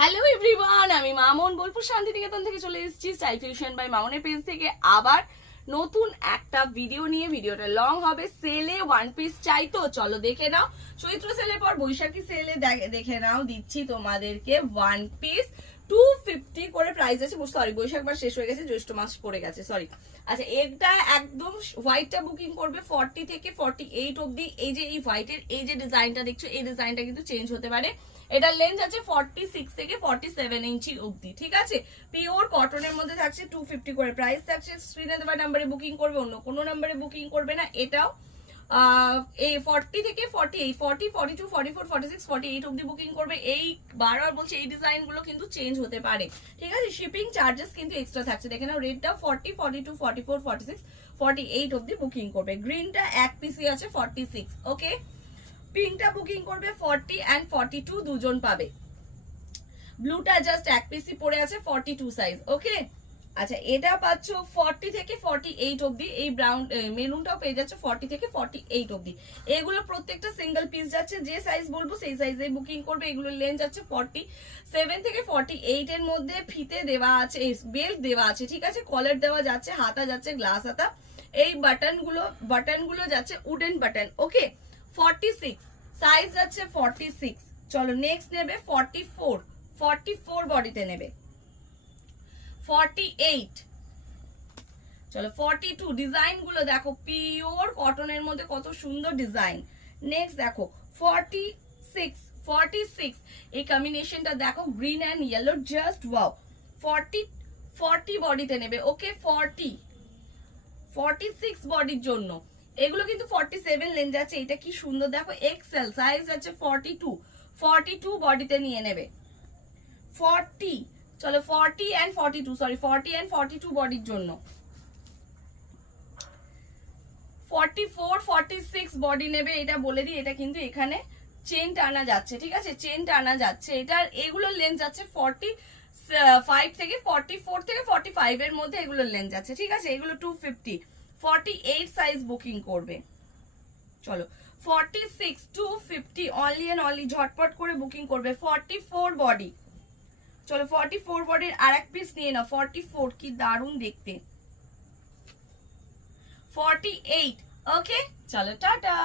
Hello everyone, আমি মামন বোলপুর শান্তিনিকেতন থেকে চলে এসেছি স্টাইল ফিউশন বাই মামনের পেজ থেকে আবার নতুন একটা ভিডিও নিয়ে। ভিডিওটা লং হবে। সেলে ওয়ান পিস চাই তো চলো দেখে নাও। চৈত্র সেলের পর বৈশাখী সেলে দেখে নাও, দিচ্ছি তোমাদেরকে ওয়ান পিস 250 করে প্রাইস আছে। সরি, বৈশাখ মাস শেষ হয়ে গেছে, জ্যৈষ্ঠ মাস পড়ে গেছে, সরি। আচ্ছা, এটা একদম হোয়াইটটা বুকিং করবে 40 থেকে 48 অবধি। এই যে এই হোয়াইটের এই যে ডিজাইনটা দেখছো, এই ডিজাইনটা কিন্তু চেঞ্জ হতে পারে। এটার লেন্থ আছে 46 থেকে 47 ইঞ্চি অবধি, ঠিক আছে। পিওর কটনের মধ্যে থাকছে, 250 করে প্রাইস থাকছে। স্ক্রিনে দেওয়া নাম্বারে বুকিং করবে, অন্য কোনো নাম্বারে বুকিং করবে না। এটাও এই 40 থেকে 48, 40, 42, 44, 46, 48 অবধি বুকিং করবে। এই বারবার বলছে এই ডিজাইনগুলো কিন্তু চেঞ্জ হতে পারে, ঠিক আছে। শিপিং চার্জেস কিন্তু এক্সট্রা থাকছে। দেখে নাও, রেটটা 40, 42, 44, 46, 48 অবধি বুকিং করবে। গ্রিনটা এক পিসই আছে 46, ওকে। পিঙ্কটা বুকিং করবে 40 and 42 দুজন পাবে। ব্লুটা জাস্ট এক পিসই পড়ে আছে 42 সাইজ, ওকে। আচ্ছা, এটা পাচ্ছ 40 থেকে 48 অবধি। এই ব্রাউন মেরুনটাও পেয়ে যাচ্ছে 40 থেকে 48 অবধি। এগুলো প্রত্যেকটা সিঙ্গেল পিস যাচ্ছে। যে সাইজ বলবো সেই সাইজে বুকিং করবে। এগুলো লেন্থ যাচ্ছে 47 থেকে 48 এর মধ্যে। ফিতে দেওয়া আছে, বেল্ট দেওয়া আছে, ঠিক আছে। কলার দেওয়া যাচ্ছে, হাতা যাচ্ছে গ্লাস হাতা। এই বাটনগুলো যাচ্ছে উডেন বাটন, ওকে। 46 সাইজ যাচ্ছে 46। চলো নেক্সট নেবে 44 বডিতে নেবে। 48, চলো 42। ডিজাইন গুলো দেখো, পিওর কটনের মধ্যে কত সুন্দর ডিজাইন। নেক্সট দেখো 46। এই কম্বিনেশনটা দেখো, green and yellow, just wow. 40 বডিতে নেবে, ওকে। 46 বডির জন্য। এগুলো কিন্তু 47 লেন্থ যাচ্ছে। এটা কি সুন্দর দেখো, এক্সেল সাইজ আছে 42 বডিতে নিয়ে নেবে। 40, চলো 40 and 42, সরি 40 and 42 বডির জন্য। 44, 46 বডি নেবে। এটা বলে দিই, এটা কিন্তু এখানে চেন টানা যাচ্ছে, ঠিক আছে। চেন টানা যাচ্ছে। এটার এগুলোর লেন্থ যাচ্ছে 45 থেকে 44 থেকে 45 এর মধ্যে এগুলোর লেন্থ যাচ্ছে, ঠিক আছে। এগুলো 250। 48 সাইজ বুকিং করবে। চলো 46, 250 অনলি এন্ড অনলি, ঝটপট করে বুকিং করবে। 44 বডি, চলো 44 বডির আর এক পিস নিয়ে নাও। 44 কি দারুণ দেখতে। 48, ওকে। চলো টাটা।